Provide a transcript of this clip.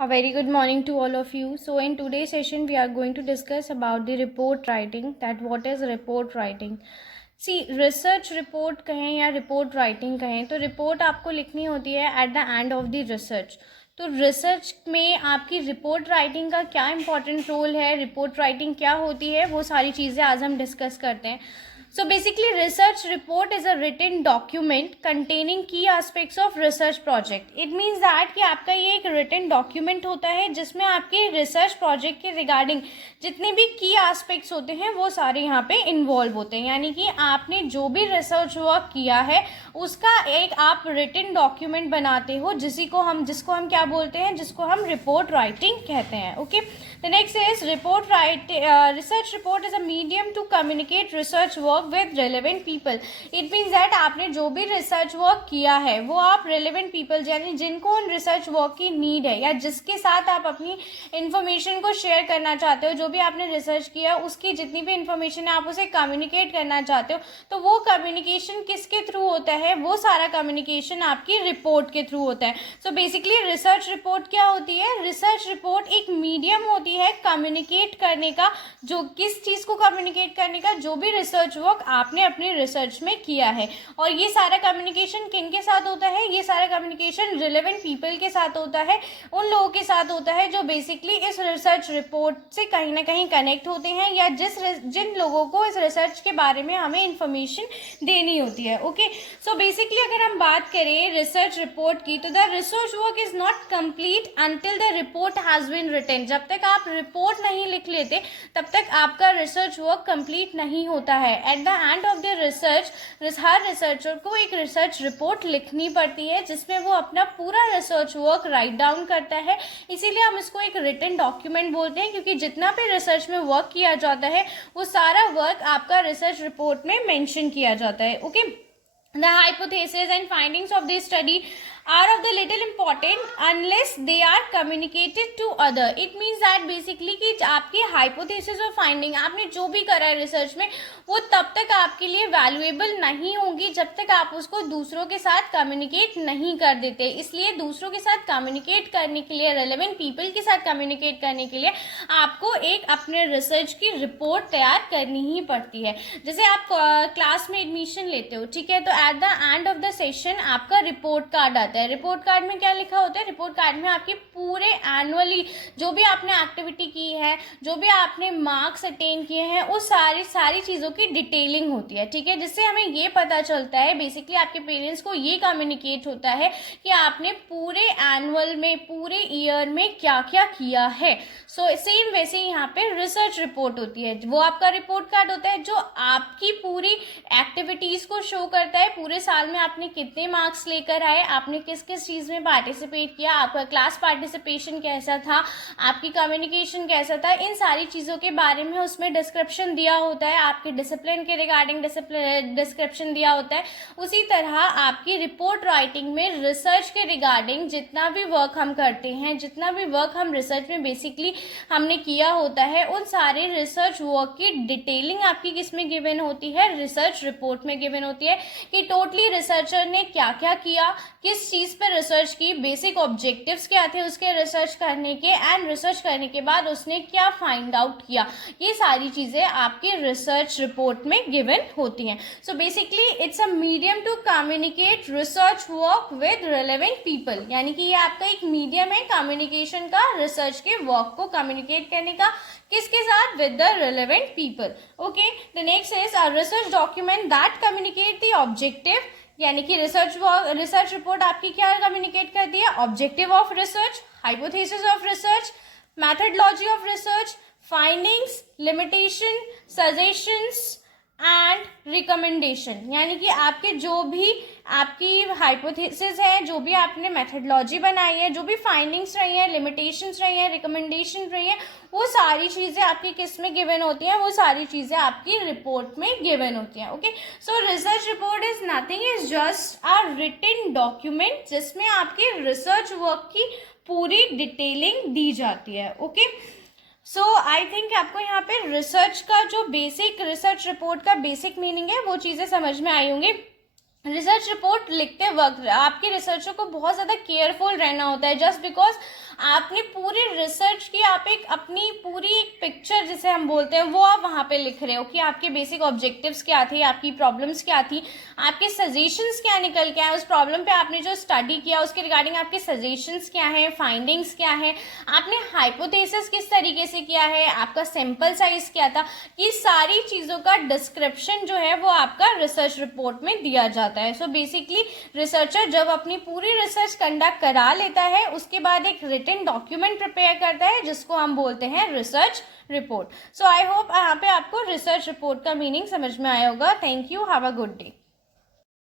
A very good morning to all of you. So in today's session we are going to discuss about the report writing, that what is report writing. See research report कहें या report writing कहें तो report आपको लिखनी होती है at the end of the research. तो research में आपकी रिपोर्ट राइटिंग का क्या इंपॉर्टेंट रोल है, रिपोर्ट राइटिंग क्या होती है, वो सारी चीज़ें आज हम डिस्कस करते हैं। So basically research report is a written document containing key aspects of research project. It means that कि आपका ये एक written document होता है जिसमें आपके research project के regarding जितने भी key aspects होते हैं वो सारे यहाँ पे involve होते हैं। यानी कि आपने जो भी research work किया है उसका एक आप written document बनाते हो जिसको हम क्या बोलते हैं, जिसको हम report writing कहते हैं। Okay, the next is research report is a medium to communicate research work with relevant people. It means that आपने जो भी research work किया है वो आप relevant people यानी जिनको उन research work की need है या जिसके साथ आप अपनी information को share करना चाहते हो, जो भी आपने research किया उसकी जितनी भी information है आप उसे communicate करना चाहते हो, तो वो communication किसके थ्रू होता है? वो सारा communication आपकी report के थ्रू होता है। So basically research report क्या होती है? research report एक medium होती है communicate करने का, जो किस चीज़ को communicate करने का, जो भी research वर्क आपने अपनी रिसर्च में किया है। और ये सारा कम्युनिकेशन किन के साथ होता है? ये सारा कम्युनिकेशन रिलेवेंट पीपल के साथ होता है, उन लोगों के साथ होता है जो बेसिकली इस रिसर्च रिपोर्ट से कहीं ना कहीं कनेक्ट होते हैं या जिन लोगों को इस रिसर्च के बारे में हमें इंफॉर्मेशन देनी होती है। ओके, सो बेसिकली अगर हम बात करें रिसर्च रिपोर्ट की तो the research work is not complete until the report has been written. जब तक आप रिपोर्ट नहीं लिख लेते तब तक आपका रिसर्च वर्क कंप्लीट नहीं होता है। At the end of the research her researcher को एक रिसर्च रिपोर्ट लिखनी पड़ती है जिसमें वो अपना पूरा रिसर्च वर्क राइट डाउन करता है। इसीलिए हम इसको एक रिटन डॉक्यूमेंट बोलते हैं, क्योंकि जितना भी रिसर्च में वर्क किया जाता है वो सारा वर्क आपका रिसर्च रिपोर्ट में मेंशन किया जाता है। Okay, the hypothesis and findings of this study are of the little important unless they are communicated to other. It means that basically कि आपकी hypothesis और finding आपने जो भी करा है रिसर्च में वो तब तक आपके लिए वैल्यूएबल नहीं होगी जब तक आप उसको दूसरों के साथ कम्युनिकेट नहीं कर देते। इसलिए दूसरों के साथ कम्युनिकेट करने के लिए, रेलेवेंट पीपल के साथ कम्युनिकेट करने के लिए आपको एक अपने रिसर्च की रिपोर्ट तैयार करनी ही पड़ती है। जैसे आप क्लास में एडमिशन लेते हो, ठीक है, तो at the end of the session आपका रिपोर्ट कार्ड आता है। रिपोर्ट कार्ड में क्या लिखा होता है? रिपोर्ट कार्ड में आपकी पूरे एनुअली जो भी आपने एक्टिविटी की है, जो भी आपने मार्क्स अटेन किए हैं, उस सारी चीज़ों की डिटेलिंग होती है, ठीक है, जिससे हमें ये पता चलता है, बेसिकली आपके पेरेंट्स को ये कम्युनिकेट होता है कि आपने पूरे एनुअल में, पूरे ईयर में क्या क्या किया है। सो सेम वैसे ही यहाँ पे रिसर्च रिपोर्ट होती है, वो आपका रिपोर्ट कार्ड होता है जो आपकी पूरी एक्टिविटीज़ को शो करता है। पूरे साल में आपने कितने मार्क्स लेकर आए, आपने किस किस चीज़ में पार्टिसिपेट किया, आपका क्लास पार्टिसिपेशन कैसा था, आपकी कम्युनिकेशन कैसा था, इन सारी चीज़ों के बारे में उसमें डिस्क्रिप्शन दिया होता है। आपके डिसिप्लिन के रिगार्डिंग डिस्क्रिप्शन दिया होता है। उसी तरह आपकी रिपोर्ट राइटिंग में रिसर्च के रिगार्डिंग जितना भी वर्क हम करते हैं, जितना भी वर्क हम रिसर्च में बेसिकली हमने किया होता है, उन सारे रिसर्च वर्क की डिटेलिंग आपकी किस में गिवन होती है? रिसर्च रिपोर्ट में गिवन होती है कि टोटली रिसर्चर ने क्या क्या किया, किस चीज़ पर रिसर्च की, बेसिक ऑब्जेक्टिव्स क्या थे उसके रिसर्च करने के, एंड रिसर्च करने के बाद उसने क्या फाइंड आउट किया। ये सारी चीज़ें आपकी रिसर्च रिपोर्ट में गिवन होती हैं। So basically it's a medium to communicate research work with relevant people. यानी कि ये आपका एक मीडियम है कम्युनिकेशन का, रिसर्च के वर्क को कम्युनिकेट करने का, किसके साथ? With the relevant people. Okay, the next is a research document that communicate the objective. यानी कि रिसर्च रिपोर्ट आपकी क्या कम्युनिकेट करती है? Objective of research, hypothesis of research, methodology of research, findings, limitation, suggestions and recommendation. यानी कि आपके जो भी आपकी हाइपोथेसिस है, जो भी आपने मेथडोलॉजी बनाई है, जो भी फाइंडिंग्स रही हैं, लिमिटेशंस रही हैं, रिकमेंडेशन रही हैं, वो सारी चीज़ें आपकी किस में गिवन होती हैं? वो सारी चीज़ें आपकी रिपोर्ट में गिवन होती हैं। Okay, so research report is nothing, is just a written document जिसमें आपकी रिसर्च वर्क की पूरी डिटेलिंग दी जाती है। ओके, सो आई थिंक आपको यहाँ पे रिसर्च का जो बेसिक, रिसर्च रिपोर्ट का बेसिक मीनिंग है वो चीज़ें समझ में आई होंगी। रिसर्च रिपोर्ट लिखते वक्त आपके रिसर्चर को बहुत ज़्यादा केयरफुल रहना होता है, जस्ट बिकॉज आपने पूरी रिसर्च की, आप एक अपनी पूरी एक पिक्चर जिसे हम बोलते हैं वो आप वहाँ पे लिख रहे हो कि आपके बेसिक ऑब्जेक्टिव्स क्या थे, आपकी प्रॉब्लम्स क्या थी, आपके सजेशंस क्या निकल के आए उस प्रॉब्लम पे, आपने जो स्टडी किया उसके रिगार्डिंग आपके सजेशंस क्या है, फाइंडिंग्स क्या है, आपने हाइपोथेसिस किस तरीके से किया है, आपका सैंपल साइज क्या था, ये सारी चीज़ों का डिस्क्रिप्शन जो है वो आपका रिसर्च रिपोर्ट में दिया जाता है। सो बेसिकली रिसर्चर जब अपनी पूरी रिसर्च कंडक्ट करा लेता है उसके बाद एक रिटन डॉक्यूमेंट प्रिपेयर करता है जिसको हम बोलते हैं research report. So I hope यहाँ पे आपको रिसर्च रिपोर्ट का मीनिंग समझ में आया होगा। Thank you, have a good day.